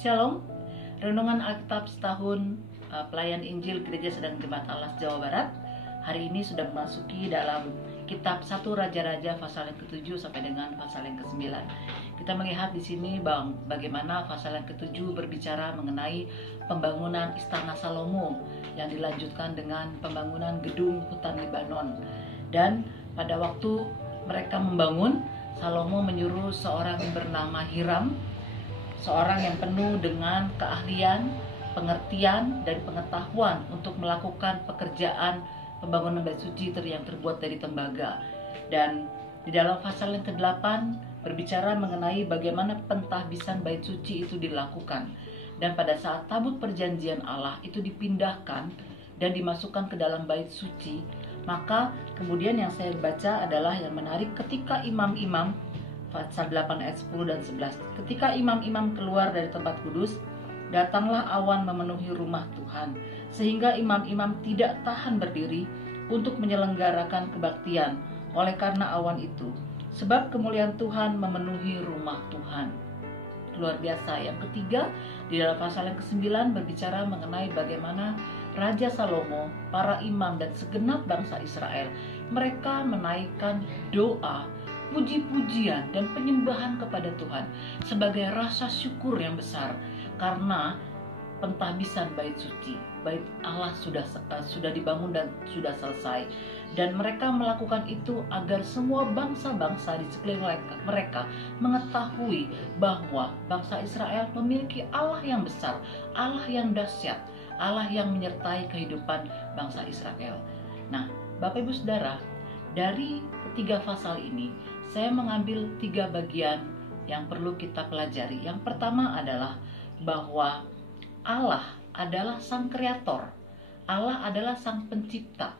Shalom, renungan Alkitab setahun Pelayan Injil Gereja Sedang Jemaat Alas Jawa Barat. Hari ini sudah memasuki dalam kitab 1 Raja-Raja pasal yang ke-7 sampai dengan pasal yang ke-9. Kita melihat di sini bagaimana pasal yang ke-7 berbicara mengenai pembangunan Istana Salomo yang dilanjutkan dengan pembangunan gedung hutan Libanon. Dan pada waktu mereka membangun, Salomo menyuruh seorang yang bernama Hiram, seorang yang penuh dengan keahlian, pengertian, dan pengetahuan untuk melakukan pekerjaan pembangunan bait suci yang terbuat dari tembaga. Dan di dalam pasal yang ke-8 berbicara mengenai bagaimana pentahbisan bait suci itu dilakukan. Dan pada saat tabut perjanjian Allah itu dipindahkan dan dimasukkan ke dalam bait suci, maka kemudian yang saya baca adalah yang menarik ketika imam-imam, pasal 8 ayat 10 dan 11. Ketika imam-imam keluar dari tempat kudus, datanglah awan memenuhi rumah Tuhan, sehingga imam-imam tidak tahan berdiri untuk menyelenggarakan kebaktian oleh karena awan itu. Sebab kemuliaan Tuhan memenuhi rumah Tuhan. Luar biasa. Yang ketiga, di dalam pasal yang ke-9 berbicara mengenai bagaimana Raja Salomo, para imam dan segenap bangsa Israel, mereka menaikkan doa, puji-pujian dan penyembahan kepada Tuhan sebagai rasa syukur yang besar karena pentahbisan bait suci, bait Allah sudah dibangun dan sudah selesai. Dan mereka melakukan itu agar semua bangsa-bangsa di sekeliling mereka mengetahui bahwa bangsa Israel memiliki Allah yang besar, Allah yang dahsyat, Allah yang menyertai kehidupan bangsa Israel. Nah, Bapak Ibu Saudara, dari ketiga pasal ini saya mengambil 3 bagian yang perlu kita pelajari. Yang pertama adalah bahwa Allah adalah sang kreator, Allah adalah sang pencipta,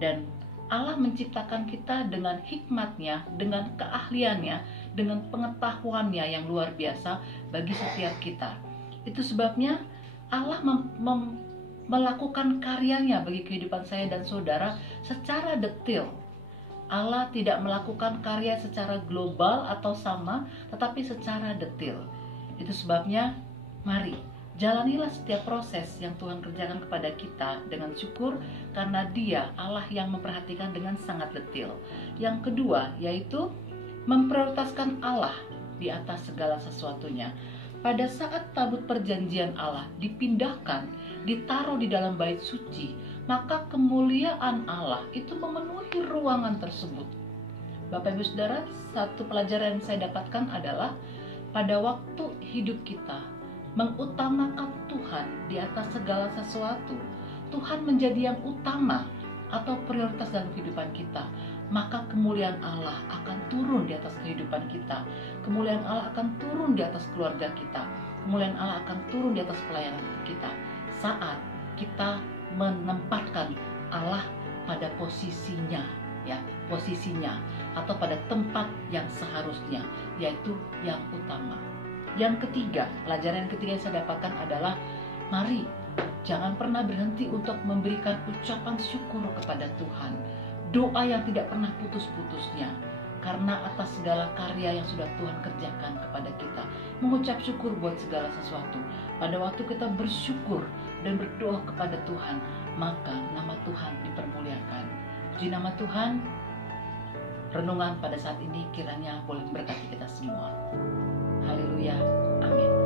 dan Allah menciptakan kita dengan hikmatnya, dengan keahliannya, dengan pengetahuannya yang luar biasa bagi setiap kita. Itu sebabnya Allah melakukan karyanya bagi kehidupan saya dan saudara secara detail. Allah tidak melakukan karya secara global atau sama, tetapi secara detail. Itu sebabnya, mari jalanilah setiap proses yang Tuhan kerjakan kepada kita dengan syukur, karena Dia Allah yang memperhatikan dengan sangat detail. Yang kedua, yaitu memprioritaskan Allah di atas segala sesuatunya. Pada saat tabut perjanjian Allah dipindahkan, ditaruh di dalam bait suci, maka kemuliaan Allah itu memenuhi ruangan tersebut. Bapak Ibu Saudara, satu pelajaran yang saya dapatkan adalah pada waktu hidup kita mengutamakan Tuhan di atas segala sesuatu, Tuhan menjadi yang utama atau prioritas dalam kehidupan kita, maka kemuliaan Allah akan turun di atas kehidupan kita. Kemuliaan Allah akan turun di atas keluarga kita. Kemuliaan Allah akan turun di atas pelayanan kita saat kita menempatkan Allah pada posisinya, posisinya atau pada tempat yang seharusnya, yaitu yang utama. Yang ketiga, pelajaran yang ketiga yang saya dapatkan adalah mari jangan pernah berhenti untuk memberikan ucapan syukur kepada Tuhan. Doa yang tidak pernah putus-putusnya karena atas segala karya yang sudah Tuhan kerjakan kepada kita. Mengucap syukur buat segala sesuatu. Pada waktu kita bersyukur dan berdoa kepada Tuhan, maka nama Tuhan dipermuliakan. Puji nama Tuhan. Renungan pada saat ini kiranya boleh memberkati kita semua. Haleluya. Amin.